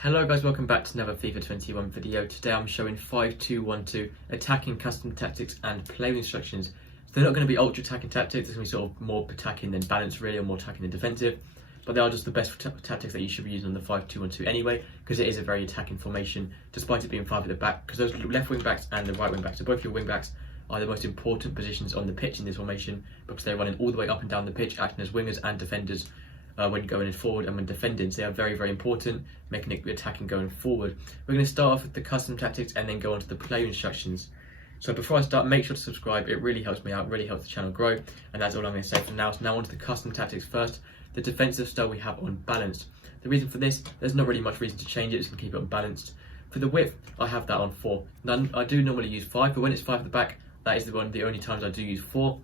Hello guys, welcome back to another FIFA 21 video. Today I'm showing 5-2-1-2 attacking custom tactics and play instructions. So they're not going to be ultra attacking tactics, it's going to be sort of more attacking than balanced really, or more attacking than defensive. But they are just the best tactics that you should be using on the 5-2-1-2 anyway, because it is a very attacking formation, despite it being 5 at the back, because those left wing backs and the right wing backs, so both your wing backs are the most important positions on the pitch in this formation, because they're running all the way up and down the pitch, acting as wingers and defenders. When going forward and when defending, so they are very, very important, making it attacking going forward. We're going to start off with the custom tactics and then go on to the play instructions. So before I start, make sure to subscribe, it really helps me out, really helps the channel grow, and that's all I'm going to say for now. So now on to the custom tactics first. The defensive style we have on balanced. The reason for this, there's not really much reason to change it, just going to keep it on balanced. For the width, I have that on 4. Now, I do normally use 5, but when it's 5 at the back, that is the only times I do use 4.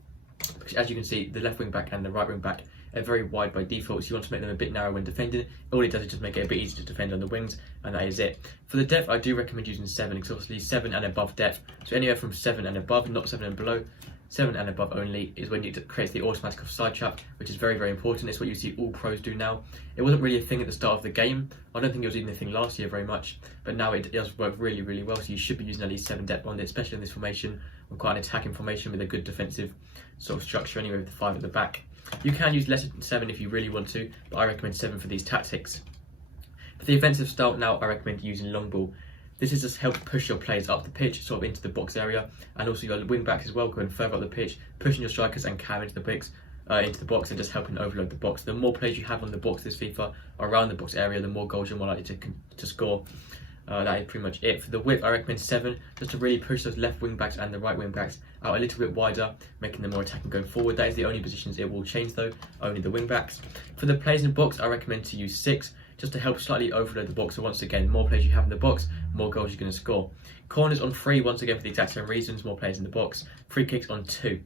Because as you can see, the left wing back and the right wing back are very wide by default, so you want to make them a bit narrow when defending. All it does is just make it a bit easier to defend on the wings, and that is it. For the depth, I do recommend using 7, because obviously 7 and above depth, so anywhere from 7 and above, not 7 and below, 7 and above only is when it creates the automatic offside trap, which is very, very important. It's what you see all pros do now. It wasn't really a thing at the start of the game. I don't think it was even a thing last year very much, but now it does work really, really well, so you should be using at least 7 depth on it, especially in this formation, on quite an attacking formation with a good defensive sort of structure anyway, with the 5 at the back. You can use less than 7 if you really want to, but I recommend 7 for these tactics. For the offensive style now, I recommend using long ball. This is just help push your players up the pitch, sort of into the box area, and also your wing backs as well, going further up the pitch, pushing your strikers and cam into the box, and just helping overload the box. The more players you have on the box this FIFA, around the box area, the more goals you're more likely to score. That is pretty much it. For the width, I recommend 7, just to really push those left wing backs and the right wing backs out a little bit wider, making them more attacking going forward. That is the only positions it will change though, only the wing backs. For the players in the box, I recommend to use 6, just to help slightly overload the box. So once again, more players you have in the box, more goals you're going to score. Corners on 3, once again for the exact same reasons, more players in the box. Free kicks on 2.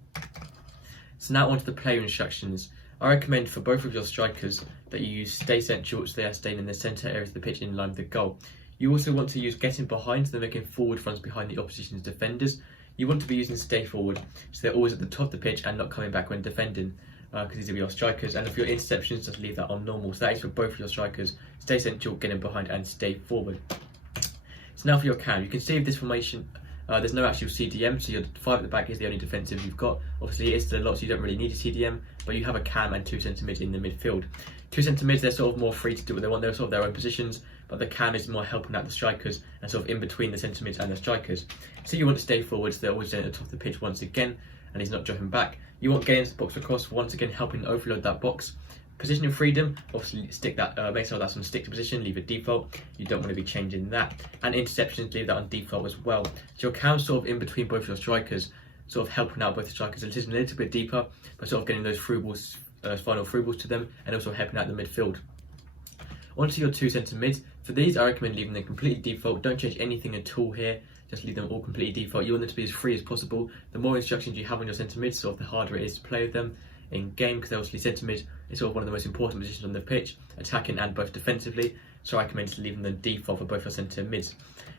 So now on to the player instructions. I recommend for both of your strikers that you use stay central, so they are staying in the centre areas of the pitch in line with the goal. You also want to use getting behind, so they're making forward runs behind the opposition's defenders. You want to be using stay forward, so they're always at the top of the pitch and not coming back when defending, because these are your strikers. And for your interceptions, just leave that on normal. So that is for both of your strikers: stay central, getting behind, and stay forward. So now for your cam, you can see with this formation, there's no actual CDM, so your 5 at the back is the only defensive you've got. Obviously it is still a lot, so you don't really need a CDM, but you have a cam and 2 centre mids in the midfield. 2 centre mids, they're sort of more free to do what they want, they're sort of their own positions, but the cam is more helping out the strikers and sort of in between the centre mids and the strikers. So you want to stay forward, so they're always at the top of the pitch once again, and he's not dropping back. You want getting the box across, once again helping overload that box. Positioning freedom, obviously stick that, make sure that's on stick to position, leave it default. You don't want to be changing that. And interceptions, leave that on default as well. So your cam's sort of in between both your strikers, sort of helping out both the strikers a little bit deeper, but sort of getting those through balls, final through balls to them, and also helping out the midfield. Onto your 2 centre mids. For these, I recommend leaving them completely default. Don't change anything at all here. Just leave them all completely default. You want them to be as free as possible. The more instructions you have on your centre mids, sort of the harder it is to play with them in game, because obviously centre mid is sort of one of the most important positions on the pitch, attacking and both defensively. So I recommend leaving them default for both your centre mids.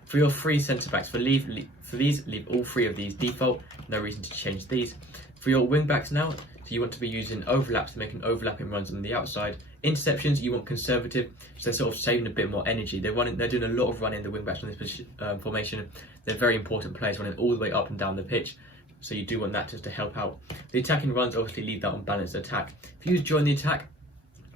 For your 3 centre backs, for these, leave all 3 of these default. No reason to change these. For your wing backs now, so you want to be using overlaps to making overlapping runs on the outside. Interceptions, you want conservative, so they're sort of saving a bit more energy. They're doing a lot of running, the wing backs on this formation. They're very important players, running all the way up and down the pitch. So you do want that just to help out. The attacking runs, obviously leave that on balanced attack. If you use join the attack,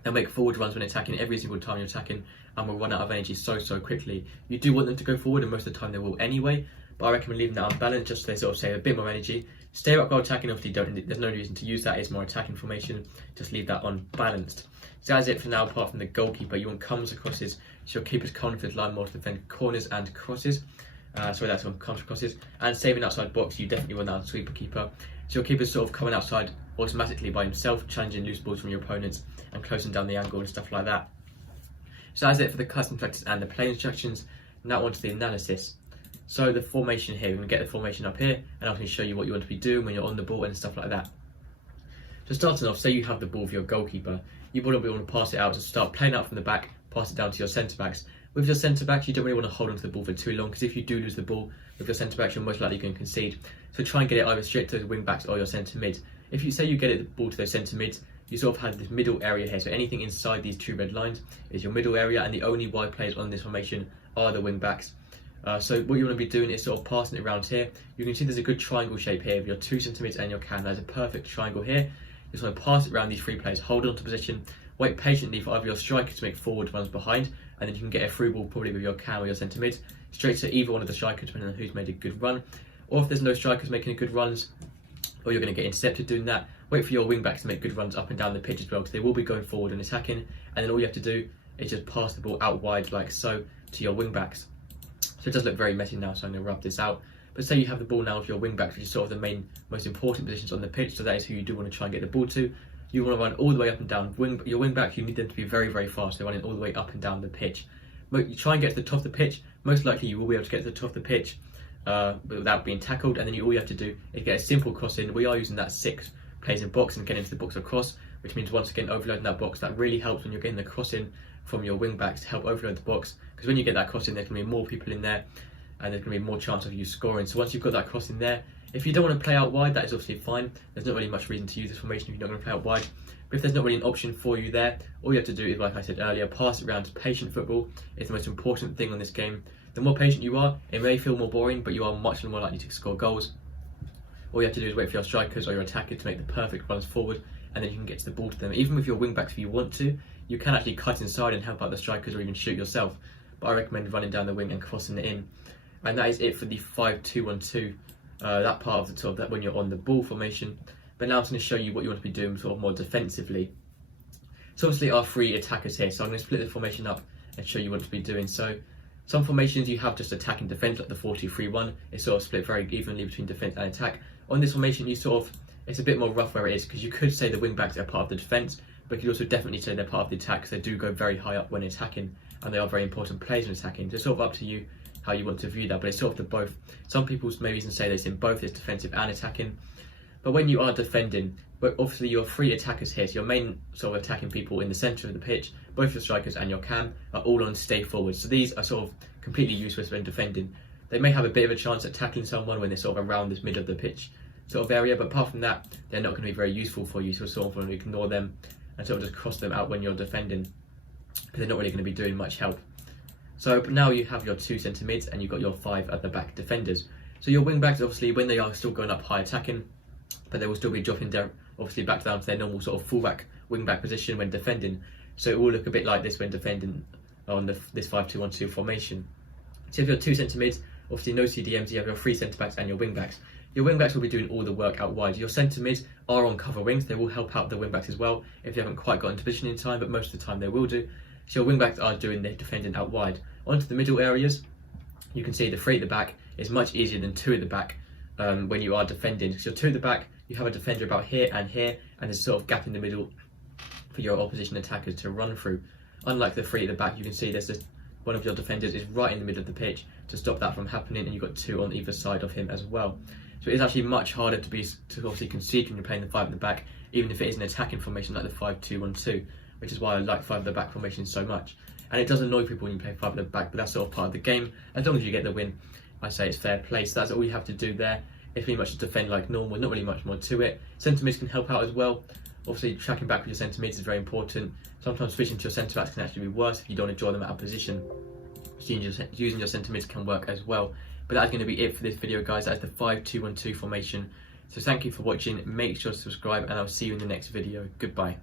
they'll make forward runs when attacking every single time you're attacking, and will run out of energy so quickly. You do want them to go forward, and most of the time they will anyway, but I recommend leaving that unbalanced just so they sort of save a bit more energy. Stay up goal attacking, obviously there's no reason to use that, it's more attacking formation, just leave that unbalanced. So that's it for now, apart from the goalkeeper. You want comes acrosses, so your keeper's coming for the line more to defend corners and crosses. Sorry, that's on comes crosses. And saving outside box, you definitely want that on sweeper keeper. So your keeper's sort of coming outside automatically by himself, challenging loose balls from your opponents and closing down the angle and stuff like that. So that's it for the custom tactics and the play instructions. Now on to the analysis. So the formation here, we're going to get the formation up here, and I can show you what you want to be doing when you're on the ball and stuff like that. So starting off, say you have the ball for your goalkeeper, you want to pass it out, to start playing out from the back, pass it down to your centre backs. With your centre backs, you don't really want to hold onto the ball for too long, because if you do lose the ball with your centre backs, you're most likely going to concede. So try and get it either straight to the wing backs or your centre mids. If you say you get the ball to those centre mids, you sort of have this middle area here. So anything inside these two red lines is your middle area, and the only wide players on this formation are the wing backs. So what you want to be doing is sort of passing it around here. You can see there's a good triangle shape here of your 2 centimeters and your cam. There's a perfect triangle here. You just want to pass it around these 3 players, hold on to position, wait patiently for either your striker to make forward runs behind, and then you can get a through ball probably with your cam or your centre mid straight to either one of the strikers, depending on who's made a good run. Or if there's no strikers making good runs, or you're going to get intercepted doing that, wait for your wing backs to make good runs up and down the pitch as well, because they will be going forward and attacking, and then all you have to do is just pass the ball out wide like so to your wing backs. So it does look very messy now, so I'm going to rub this out. But say you have the ball now with your wing backs, which is sort of the most important positions on the pitch, so that is who you do want to try and get the ball to. You want to run all the way up and down. Your wing backs, you need them to be very, very fast. They're running all the way up and down the pitch. But you try and get to the top of the pitch. Most likely you will be able to get to the top of the pitch without being tackled, and then all you have to do is get a simple cross in. We are using that 6 players in box and getting into the box across, which means once again overloading that box. That really helps when you're getting the cross in from your wing backs to help overload the box, because when you get that cross in, there's going to be more people in there and there's going to be more chance of you scoring. So once you've got that cross in there, if you don't want to play out wide, that is obviously fine. There's not really much reason to use this formation if you're not going to play out wide. But if there's not really an option for you there, all you have to do is, like I said earlier, pass it around. Patient football is the most important thing on this game. The more patient you are, it may feel more boring, but you are much more likely to score goals. All you have to do is wait for your strikers or your attackers to make the perfect runs forward, and then you can get to the ball to them. Even with your wing backs, if you want to, you can actually cut inside and help out the strikers or even shoot yourself. But I recommend running down the wing and crossing it in. And that is it for the 5-2-1-2, that part of the top, that when you're on the ball formation. But now I'm going to show you what you want to be doing sort of more defensively. So obviously our 3 attackers here, so I'm going to split the formation up and show you what to be doing. So some formations you have just attack and defence, like the 4-2-3-1. It's sort of split very evenly between defence and attack. On this formation, it's a bit more rough where it is, because you could say the wing backs are part of the defence, but you could also definitely say they're part of the attack, because they do go very high up when attacking, and they are very important players in attacking. So it's sort of up to you how you want to view that, but it's sort of the both. Some people may even say this in both, it's defensive and attacking. But when you are defending, but obviously your 3 attackers here, so your main sort of attacking people in the centre of the pitch, both your strikers and your cam are all on stay forward. So these are sort of completely useless when defending. They may have a bit of a chance at tackling someone when they're sort of around this middle of the pitch sort of area, but apart from that, they're not going to be very useful for you. So sort of want to ignore them and sort of just cross them out when you're defending, because they're not really going to be doing much help. So now you have your 2 centre mids and you've got your 5 at the back defenders. So your wing backs, obviously, when they are still going up high attacking, but they will still be dropping down, obviously back down to their normal sort of fullback wing back position when defending. So it will look a bit like this when defending on this 5-2-1-2 formation. So if you're 2 centre mids, obviously no CDMs, you have your 3 centre backs and your wing backs. Your wing backs will be doing all the work out wide. Your centre mids are on cover wings. They will help out the wing backs as well if they haven't quite got into position in time, but most of the time they will do. So your wing backs are doing their defending out wide. Onto the middle areas, you can see the 3 at the back is much easier than 2 at the back when you are defending. So 2 at the back, you have a defender about here, and there's a sort of gap in the middle for your opposition attackers to run through. Unlike the 3 at the back, you can see there's just one of your defenders is right in the middle of the pitch to stop that from happening, and you've got 2 on either side of him as well. So it is actually much harder to obviously concede when you're playing the 5 at the back, even if it is an attacking formation like the 5-2-1-2, which is why I like 5 at the back formation so much. And it does annoy people when you play 5 at the back, but that's sort of part of the game. As long as you get the win, I say it's fair play. So that's all you have to do there. It's pretty much just defend like normal, not really much more to it. Centre mids can help out as well. Obviously, tracking back with your centre mids is very important. Sometimes switching to your centre backs can actually be worse if you don't want to draw them out of position. Using your centre mids can work as well. But that's going to be it for this video, guys. That's the 5-2-1-2 formation. So thank you for watching. Make sure to subscribe, and I'll see you in the next video. Goodbye.